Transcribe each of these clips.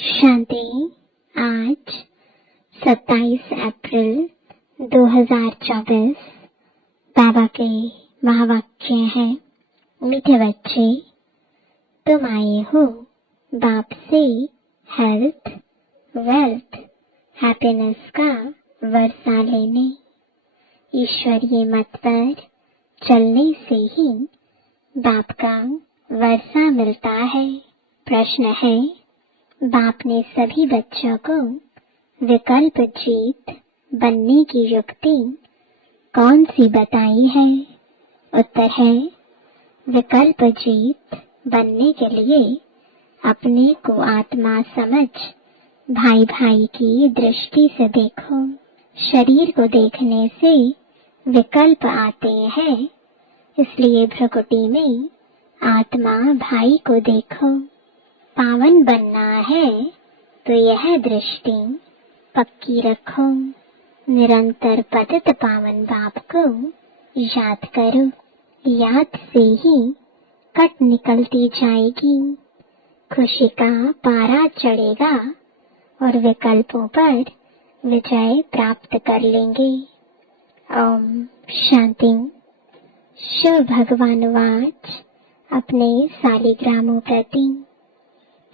शांति। आज 27 अप्रैल 2024 बाबा के महावाक्य हैं। मीठे बच्चे, तुम आए हो बाप से हेल्थ, वेल्थ, हैप्पीनेस का वर्षा लेने। ईश्वरीय मत पर चलने से ही बाप का वर्षा मिलता है। प्रश्न है, बाप ने सभी बच्चों को विकल्प जीत बनने की युक्ति कौन सी बताई है? उत्तर है, विकल्प जीत बनने के लिए अपने को आत्मा समझ भाई भाई की दृष्टि से देखो। शरीर को देखने से विकल्प आते हैं, इसलिए भ्रुकुटी में आत्मा भाई को देखो। पावन बनना है तो यह दृष्टि पक्की रखो। निरंतर पतित पावन बाप को याद करो। याद से ही कट निकलती जाएगी, खुशी का पारा चढ़ेगा और विकल्पों पर विजय प्राप्त कर लेंगे। ओम शांति। शिव भगवान वाच अपने सालिग्रामों प्रति।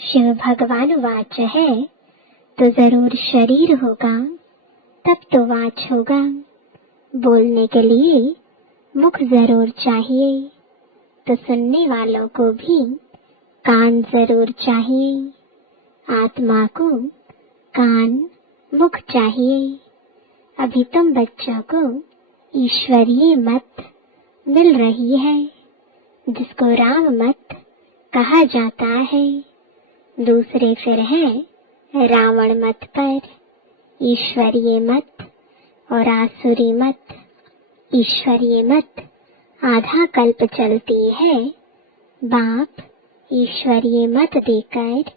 शिव भगवान वाच है तो जरूर शरीर होगा, तब तो वाच होगा। बोलने के लिए मुख जरूर चाहिए, तो सुनने वालों को भी कान जरूर चाहिए। आत्मा को कान मुख चाहिए। अभी तुम बच्चों को ईश्वरीय मत मिल रही है, जिसको राम मत कहा जाता है। दूसरे फिर है रावण मत पर, ईश्वरीय मत और आसुरी मत। ईश्वरीय मत आधा कल्प चलती है। बाप ईश्वरीय मत देकर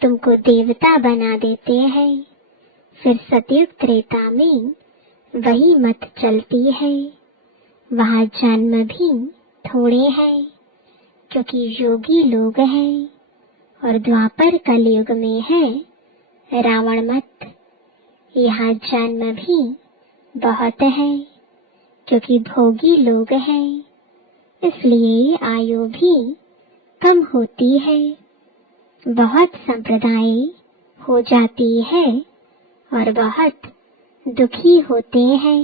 तुमको देवता बना देते हैं। फिर सतयुग त्रेता में वही मत चलती है। वहाँ जन्म भी थोड़े हैं, क्योंकि योगी लोग हैं। और द्वापर कलयुग में है रावण मत। यहाँ जन्म भी बहुत है, क्योंकि भोगी लोग हैं, इसलिए आयु भी कम होती है। बहुत संप्रदाय हो जाती है और बहुत दुखी होते हैं।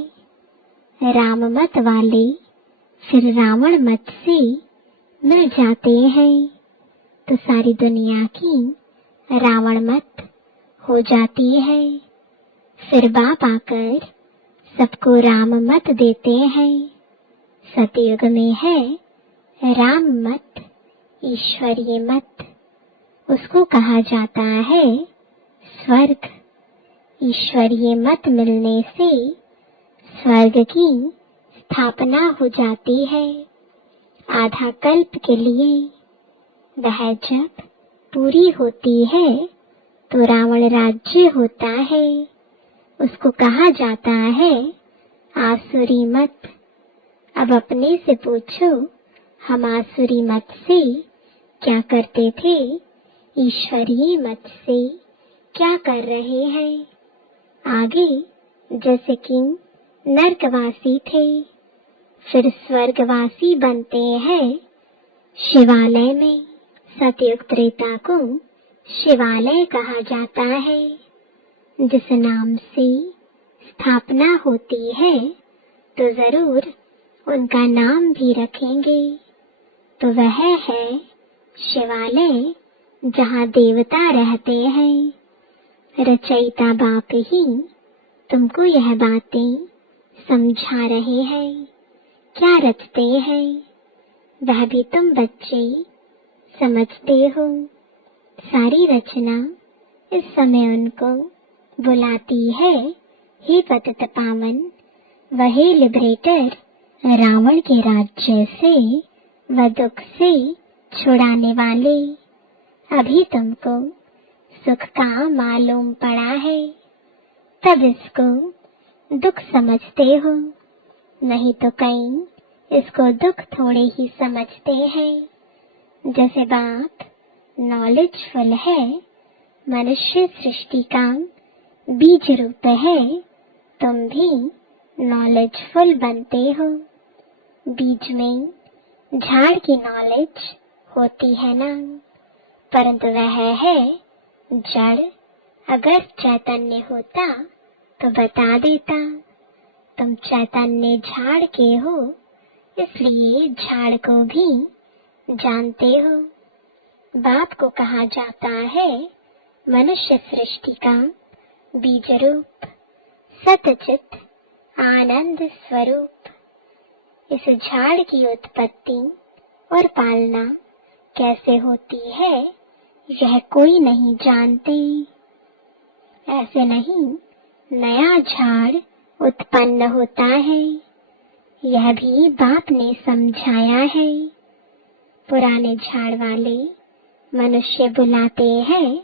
राम मत वाले फिर रावण मत से मिल जाते हैं, तो सारी दुनिया की रावण मत हो जाती है। फिर बाप आकर सबको राम मत देते हैं। सतयुग में है राम मत, ईश्वरीय मत। उसको कहा जाता है स्वर्ग। ईश्वरीय मत मिलने से स्वर्ग की स्थापना हो जाती है, आधा कल्प के लिए। वह जब पूरी होती है तो रावण राज्य होता है। उसको कहा जाता है आसुरी मत। अब अपने से पूछो, हम आसुरी मत से क्या करते थे, ईश्वरीय मत से क्या कर रहे हैं? आगे जैसे कि नरकवासी थे, फिर स्वर्गवासी बनते हैं शिवालय में। सतयुग त्रेता को शिवालय कहा जाता है। जिस नाम से स्थापना होती है तो जरूर उनका नाम भी रखेंगे, तो वह है शिवालय, जहाँ देवता रहते हैं। रचयिता बाप ही तुमको यह बातें समझा रहे हैं। क्या रचते हैं वह भी तुम बच्चे समझते हो। सारी रचना इस समय उनको बुलाती है, हे पतित पावन, वही लिबरेटर, रावण के राज्य से व दुख से छुड़ाने वाले। अभी तुमको सुख का मालूम पड़ा है, तब इसको दुख समझते हो, नहीं तो कई इसको दुख थोड़े ही समझते हैं। जैसे बाप नॉलेजफुल है मनुष्य सृष्टि का बीज रूप है। तुम भी नॉलेजफुल बनते हो। बीज में झाड़ की नॉलेज होती है ना, परंतु वह है जड़। अगर चैतन्य होता तो बता देता। तुम चैतन्य झाड़ के हो, इसलिए झाड़ को भी जानते हो। बाप को कहा जाता है मनुष्य सृष्टि का बीज रूप, सतचित आनंद स्वरूप। इस झाड़ की उत्पत्ति और पालना कैसे होती है, यह कोई नहीं जानते। ऐसे नहीं नया झाड़ उत्पन्न होता है, यह भी बाप ने समझाया है। पुराने झाड़ वाले मनुष्य बुलाते हैं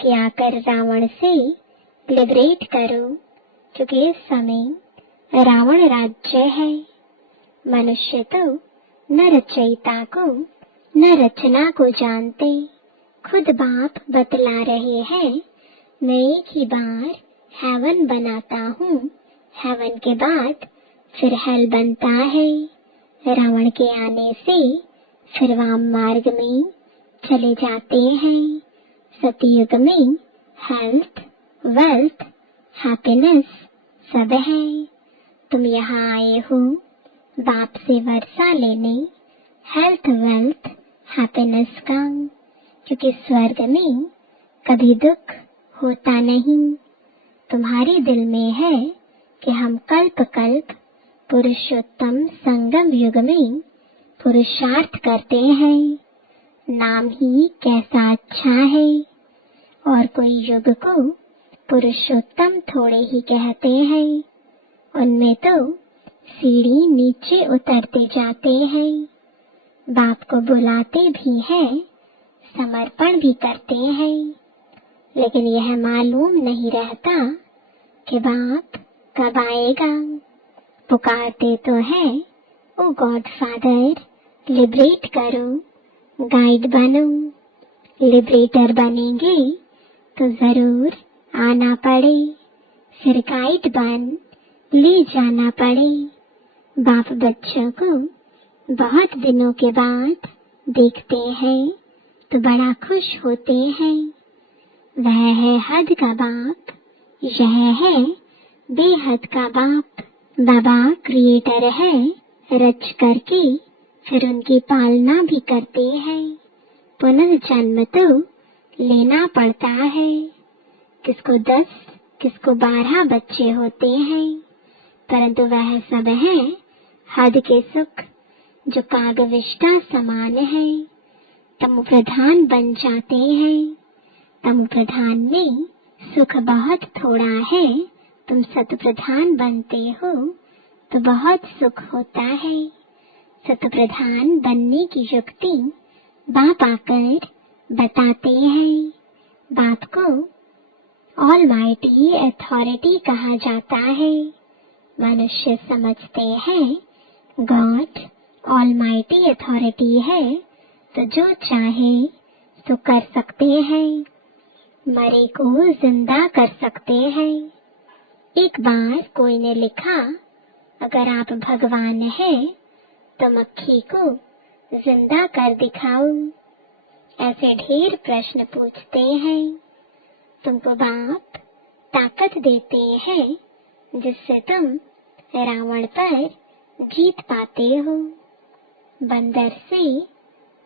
कि आकर रावण से लिबरेट करो, क्योंकि इस समय रावण राज्य है। मनुष्य तो न रचयिता को न रचना को जानते। खुद बाप बतला रहे हैं, मैं एक ही बार हेवन बनाता हूँ, हेवन के बाद फिर हेल बनता है। रावण के आने से फिर वाम मार्ग में चले जाते हैं। सतयुग में हेल्थ, वेल्थ, हैप्पीनेस सब है। तुम यहाँ आए हो बाप से वर्षा लेने, हेल्थ, वेल्थ, हैप्पीनेस का, क्योंकि स्वर्ग में कभी दुख होता नहीं। तुम्हारे दिल में है कि हम कल्प कल्प पुरुषोत्तम संगम युग में पुरुषार्थ करते हैं। नाम ही कैसा अच्छा है, और कोई युग को पुरुषोत्तम थोड़े ही कहते हैं। उनमें तो सीढ़ी नीचे उतरते जाते हैं। बाप को बुलाते भी हैं, समर्पण भी करते हैं, लेकिन यह मालूम नहीं रहता कि बाप कब आएगा। पुकारते तो है, ओ गॉड फादर लिबरेट करो, गाइड बनो। लिबरेटर बनेंगे तो जरूर आना पड़े, फिर गाइड बन ले जाना पड़े। बाप बच्चों को बहुत दिनों के बाद देखते हैं तो बड़ा खुश होते हैं। वह है हद का बाप, यह है बेहद का बाप। बाबा क्रिएटर है, रच करके फिर उनकी पालना भी करते हैं। पुनर्जन्म तो लेना पड़ता है। किसको 10, किसको 12 बच्चे होते हैं, परंतु वह सब है हद के सुख, जो कागविष्टा समान है। तमो प्रधान बन जाते हैं। तमो प्रधान में सुख बहुत थोड़ा है। तुम सत प्रधान बनते हो तो बहुत सुख होता है। सत प्रधान बनने की युक्ति बाप आकर बताते हैं। बाप को ऑलमाइटी अथॉरिटी कहा जाता है। मनुष्य समझते हैं गॉड ऑलमाइटी अथॉरिटी है, तो जो चाहे तो कर सकते हैं, मरे को जिंदा कर सकते हैं। एक बार कोई ने लिखा, अगर आप भगवान हैं तो मक्खी को जिंदा कर दिखाओ। ऐसे ढेर प्रश्न पूछते हैं। तुमको बाप ताकत देते हैं, जिससे तुम रावण पर जीत पाते हो। बंदर से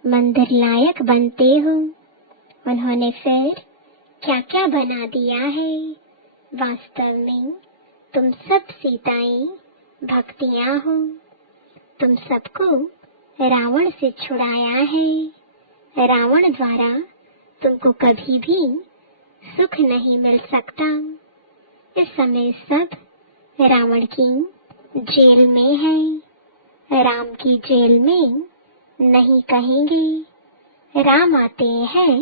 मंदिर लायक बनते हो। उन्होंने फिर क्या क्या बना दिया है। वास्तव में तुम सब सीताएं भक्तियां हो। तुम सबको रावण से छुड़ाया है। रावण द्वारा तुमको कभी भी सुख नहीं मिल सकता। इस समय सब रावण की जेल में है। राम की जेल में नहीं कहेंगे। राम आते हैं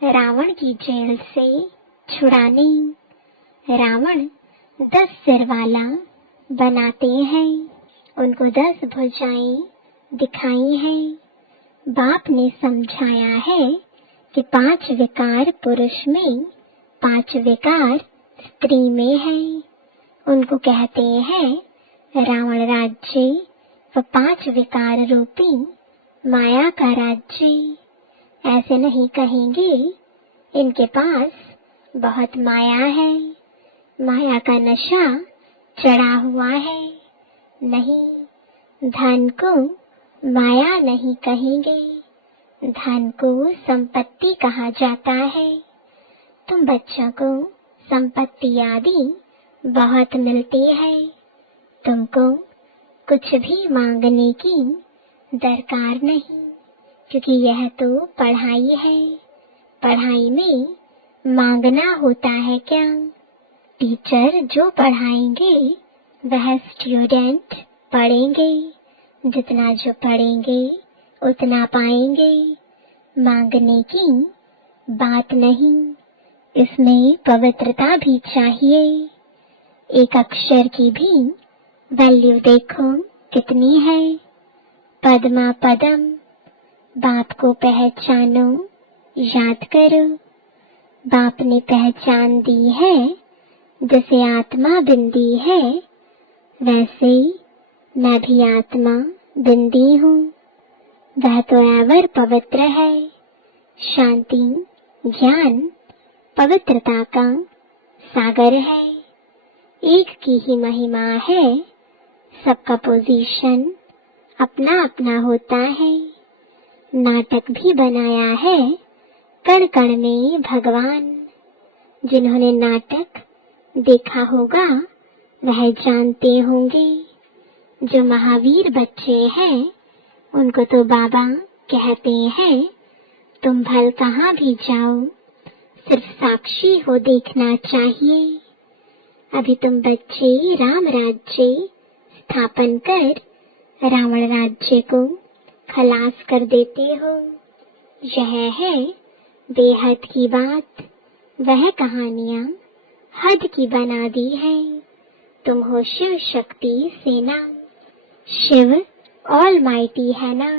रावण की जेल से छुड़ाने। रावण 10 सिर वाला बनाते हैं, उनको 10 भुजाएं दिखाई हैं। बाप ने समझाया है कि 5 विकार पुरुष में 5 विकार स्त्री में है। उनको कहते हैं रावण राज्य व 5 विकार रूपी माया का राज्य। ऐसे नहीं कहेंगे इनके पास बहुत माया है, माया का नशा चढ़ा हुआ है। नहीं, धन को माया नहीं कहेंगे, धन को संपत्ति कहा जाता है। तुम बच्चों को संपत्ति आदि बहुत मिलती है, तुमको कुछ भी मांगने की दरकार नहीं, क्योंकि यह तो पढ़ाई है। पढ़ाई में मांगना होता है क्या? टीचर जो पढ़ाएंगे वह स्टूडेंट पढ़ेंगे, जितना जो पढ़ेंगे उतना पाएंगे। मांगने की बात नहीं, इसमें पवित्रता भी चाहिए। एक अक्षर की भी वैल्यू देखो कितनी है। पद्मा पदम, बाप को पहचानो, याद करो। बाप ने पहचान दी है, जैसे आत्मा बिंदी है वैसे मैं भी आत्मा बिंदी हूँ। वह तो एवर पवित्र है। शांति, ज्ञान, पवित्रता का सागर है। एक की ही महिमा है, सबका पोजीशन अपना अपना होता है। नाटक भी बनाया है कण कण में भगवान। जिन्होंने नाटक देखा होगा वह जानते होंगे। जो महावीर बच्चे हैं उनको तो बाबा कहते हैं तुम भल कहाँ भी जाओ, सिर्फ साक्षी हो देखना चाहिए। अभी तुम बच्चे राम राज्य स्थापन कर रावण राज्य को खलास कर देते हो। यह है बेहद की बात। वह कहानियाँ हद की बना दी है। तुम हो शिव शक्ति सेना। शिव ऑलमाइटी है ना।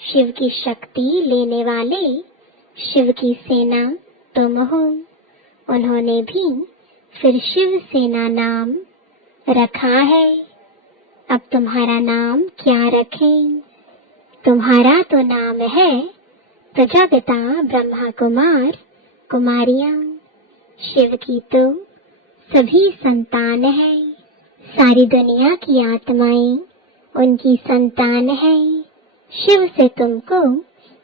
शिव की शक्ति लेने वाले शिव की सेना तुम हो। उन्होंने भी फिर शिव सेना नाम रखा है। अब तुम्हारा नाम क्या रखें? तुम्हारा तो नाम है प्रजापिता ब्रह्मा कुमार कुमारियां। शिव की तो सभी संतान है। सारी दुनिया की आत्माएं उनकी संतान है। शिव से तुमको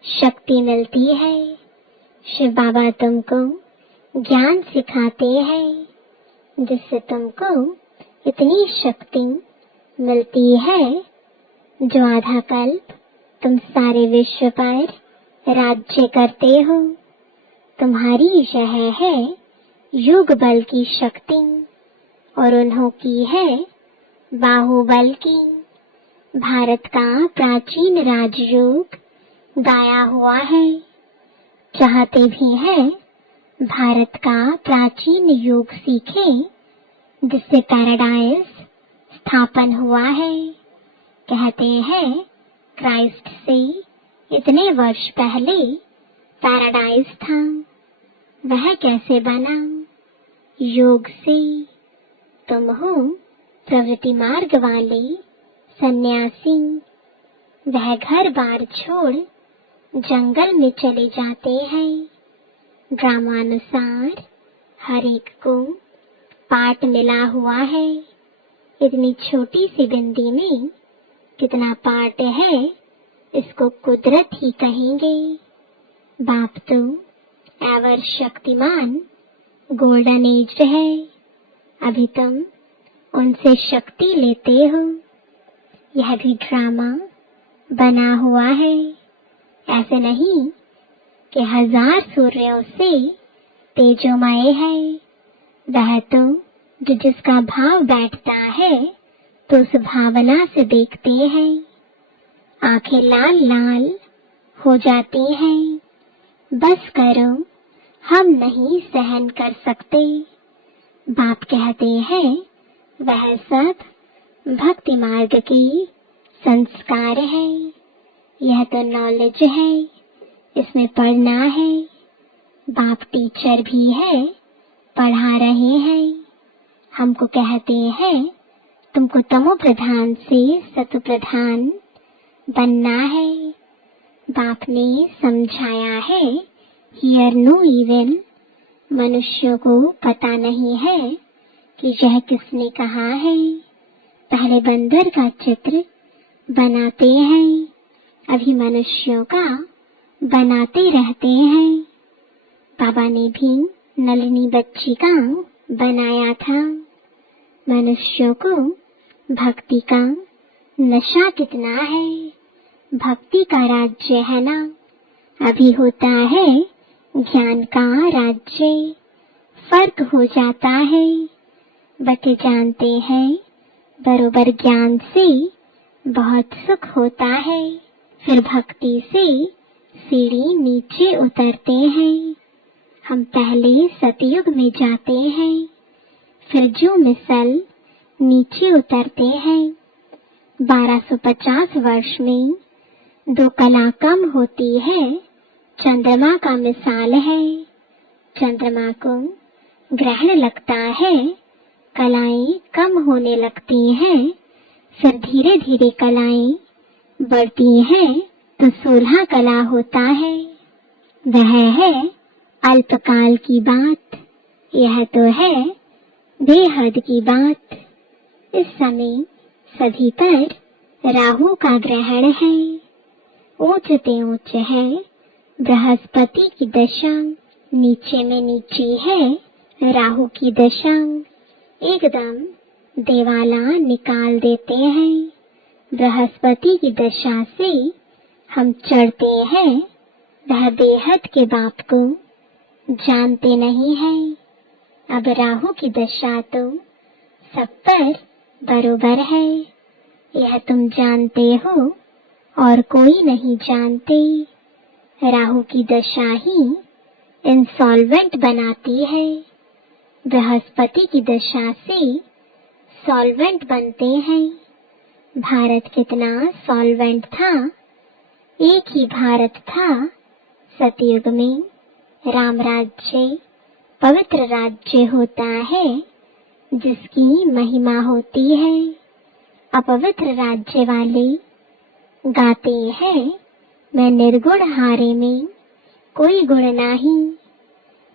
शक्ति मिलती है। शिव बाबा तुमको ज्ञान सिखाते हैं, जिससे तुमको इतनी शक्ति मिलती है जो आधा कल्प तुम सारे विश्व पर राज्य करते हो। तुम्हारी यह है युग बल की शक्ति और उन्हों की है बाहुबल की। भारत का प्राचीन राजयोग गाया हुआ है। चाहते भी है भारत का प्राचीन योग सीखें, जिससे पैराडाइज स्थापन हुआ है। कहते हैं क्राइस्ट से इतने वर्ष पहले पैराडाइज था। वह कैसे बना? योग से। तुम हो प्रवृत्ति मार्ग वाले सन्यासी। वह घर बार छोड़ जंगल में चले जाते हैं। ड्रामानुसार हर एक को पाठ मिला हुआ है। इतनी छोटी सी बिंदी में कितना पाठ है, इसको कुदरत ही कहेंगे। बाप तो एवर शक्तिमान गोल्डन एज है। अभी तुम उनसे शक्ति लेते हो। यह भी ड्रामा बना हुआ है। ऐसे नहीं कि 1000 सूर्यों से तेजोमय है। वह तो जो जिसका भाव बैठता है तो उस भावना से देखते हैं। आंखें लाल लाल हो जाती हैं। बस करो, हम नहीं सहन कर सकते। बाप कहते हैं वह सब भक्ति मार्ग की संस्कार है। यह तो नॉलेज है, इसमें पढ़ना है। बाप टीचर भी है, पढ़ा रहे हैं। हमको कहते हैं तुमको तमो प्रधान से सतो प्रधान बनना है। बाप ने समझाया है हियर नो इवन। मनुष्यों को पता नहीं है कि यह किसने कहा है। पहले बंदर का चित्र बनाते हैं, अभी मनुष्यों का बनाते रहते हैं। बाबा ने भी नलिनी बच्ची का बनाया था। मनुष्यों को भक्ति का नशा कितना है। भक्ति का राज्य है ना, अभी होता है ज्ञान का राज्य। फर्क हो जाता है, बट जानते हैं बरोबर ज्ञान से बहुत सुख होता है। फिर भक्ति से सीढ़ी नीचे उतरते हैं। हम पहले सतयुग में जाते हैं, फिर जो मिसल नीचे उतरते हैं। 1250 वर्ष में 2 कला कम होती है। चंद्रमा का मिसाल है। चंद्रमा को ग्रहण लगता है, कलाएं कम होने लगती हैं। फिर धीरे धीरे कलाएं बढ़ती हैं तो 16 कला होता है। वह है अल्पकाल की बात, यह तो है बेहद की बात। इस समय सभी पर राहु का ग्रहण है। ऊंचते ऊंच है बृहस्पति की दशा, नीचे में नीचे है राहु की दशा। एकदम देवाला निकाल देते हैं। बृहस्पति की दशा से हम चढ़ते हैं। वह बेहद के बाप को जानते नहीं हैं। अब राहु की दशा तो सब पर बरोबर है, यह तुम जानते हो और कोई नहीं जानते। राहु की दशा ही इंसॉल्वेंट बनाती है। बृहस्पति की दशा से सॉल्वेंट बनते हैं। भारत कितना सॉल्वेंट था। एक ही भारत था। सतयुग में राम राज्य पवित्र राज्य होता है, जिसकी महिमा होती है। अपवित्र राज्य वाले गाते हैं मैं निर्गुण हारे में कोई गुण नहीं।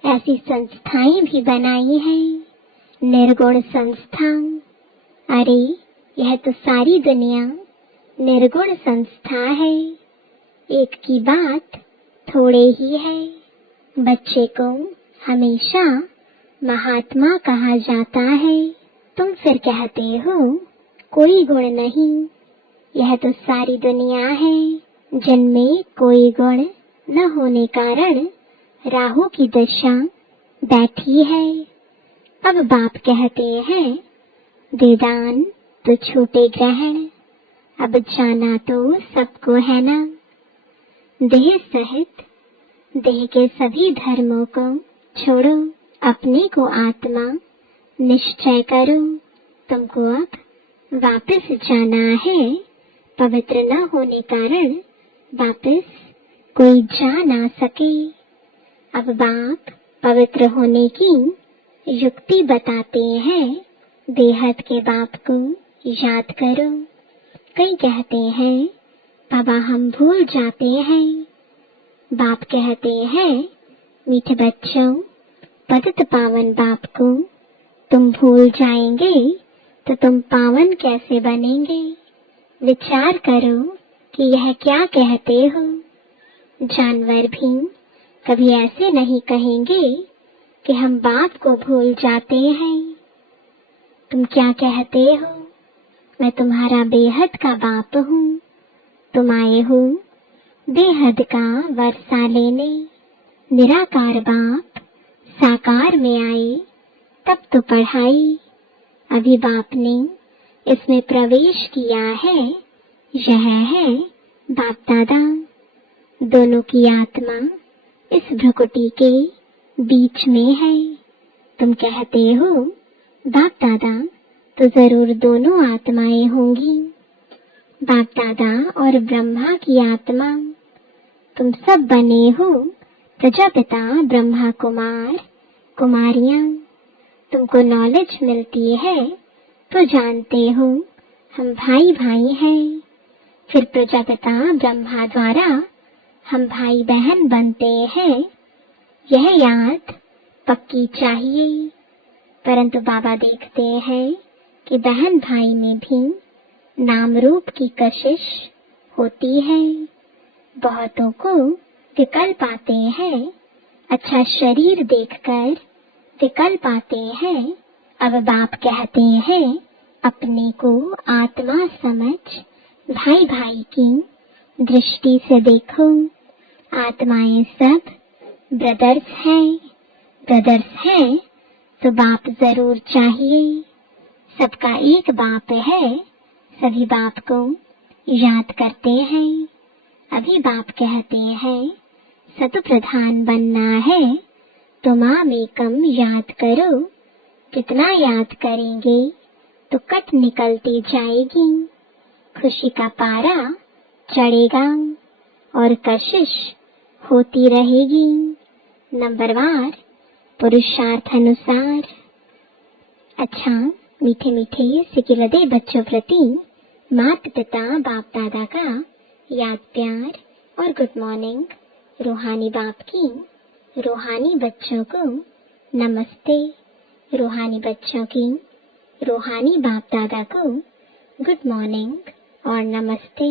ऐसी संस्थाएं भी बनाई हैं निर्गुण संस्था। अरे यह तो सारी दुनिया निर्गुण संस्था है। एक की बात थोड़े ही है। बच्चे को हमेशा महात्मा कहा जाता है। तुम फिर कहते हो कोई गुण नहीं। यह तो सारी दुनिया है जिनमें कोई गुण न होने कारण राहु की दशा बैठी है। अब बाप कहते हैं वेदान तो छोटे ग्रहण, अब जाना तो सबको है ना। देह सहित देह के सभी धर्मों को छोड़ो, अपने को आत्मा निश्चय करो। तुमको अब वापस जाना है। पवित्र न होने कारण वापस कोई जा ना सके। अब बाप पवित्र होने की युक्ति बताते हैं। बेहद के बाप को याद करो। कई कहते हैं बाबा हम भूल जाते हैं। बाप कहते हैं मीठे बच्चों, पतित पावन बाप को तुम भूल जाएंगे तो तुम पावन कैसे बनेंगे। विचार करो कि यह क्या कहते हो। जानवर भी कभी ऐसे नहीं कहेंगे कि हम बाप को भूल जाते हैं। तुम क्या कहते हो, मैं तुम्हारा बेहद का बाप हूँ। तुम आए हो बेहद का वर्षा लेने। निराकार बाप साकार में आए तब तो पढ़ाई। अभी बाप ने इसमें प्रवेश किया है। यह है बाप दादा। दोनों की आत्मा इस भ्रुकुटी के बीच में है। तुम कहते हो बाप दादा तो जरूर दोनों आत्माएं होंगी, बाप दादा और ब्रह्मा की आत्मा। तुम सब बने हो प्रजापिता ब्रह्मा कुमार कुमारियां। तुमको नॉलेज मिलती है तो जानते हो हम भाई भाई हैं। फिर प्रजापिता ब्रह्मा द्वारा हम भाई बहन बनते हैं, यह याद पक्की चाहिए। परंतु बाबा देखते हैं कि बहन भाई में भी नाम रूप की कशिश होती है। बहुतों को विकल्प आते हैं, अच्छा शरीर देखकर विकल्प आते हैं। अब बाप कहते हैं अपने को आत्मा समझ भाई भाई की दृष्टि से देखो। आत्माएं सब ब्रदर्स हैं तो बाप जरूर चाहिए। सबका एक बाप है, सभी बाप को याद करते हैं। अभी बाप कहते हैं सत प्रधान बनना है तो माम एकम याद करो। जितना याद करेंगे तो कट निकलती जाएगी। खुशी का पारा चढ़ेगा और कशिश होती रहेगी। नंबरवार पुरुषार्थ अनुसार। अच्छा मीठे मीठे सिकिलदे बच्चों प्रति माता पिता बाप दादा का याद प्यार और गुड मॉर्निंग। रूहानी बाप की रूहानी बच्चों को नमस्ते। रूहानी बच्चों की रूहानी बाप दादा को गुड मॉर्निंग और नमस्ते।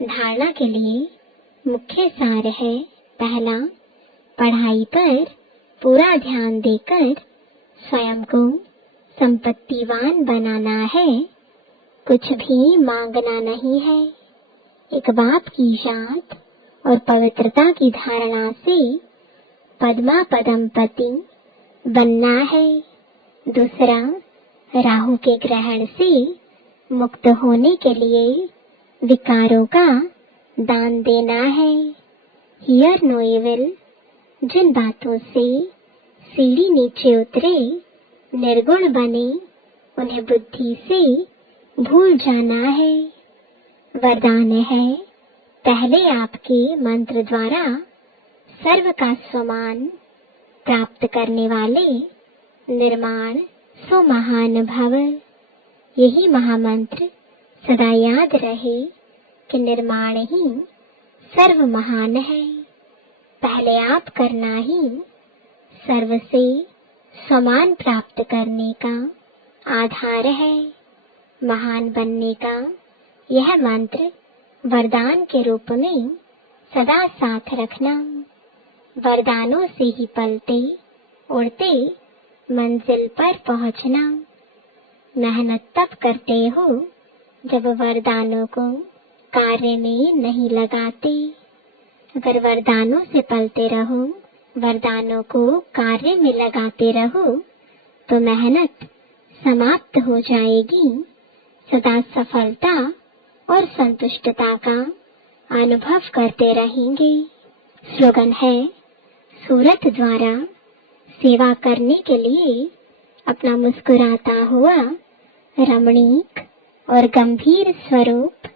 धारणा के लिए मुख्य सार है, पहला, पढ़ाई पर पूरा ध्यान देकर स्वयं को संपत्तिवान बनाना है, कुछ भी मांगना नहीं है। एक बाप की याद और पवित्रता की धारणा से पद्मा पदम पति बनना है। दूसरा, राहु के ग्रहण से मुक्त होने के लिए विकारों का दान देना है। हियर नो इविल, जिन बातों से सीढ़ी नीचे उतरे निर्गुण बने उन्हें बुद्धि से भूल जाना है। वरदान है, पहले आपके मंत्र द्वारा सर्व का स्वमान प्राप्त करने वाले निर्माण सो महान भव। यही महामंत्र सदा याद रहे कि निर्माण ही सर्व महान है। पहले आप करना ही सर्व से समान प्राप्त करने का आधार है। महान बनने का यह मंत्र वरदान के रूप में सदा साथ रखना। वरदानों से ही पलते उड़ते मंजिल पर पहुंचना। मेहनत तब करते हो जब वरदानों को कार्य में नहीं लगाते। अगर वरदानों से पलते रहो, वरदानों को कार्य में लगाते रहो तो मेहनत समाप्त हो जाएगी। सदा सफलता और संतुष्टता का अनुभव करते रहेंगे। स्लोगन है, सूरत द्वारा सेवा करने के लिए अपना मुस्कुराता हुआ रमणीक और गंभीर स्वरूप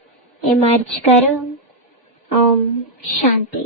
इमर्ज करो। ओम शांति।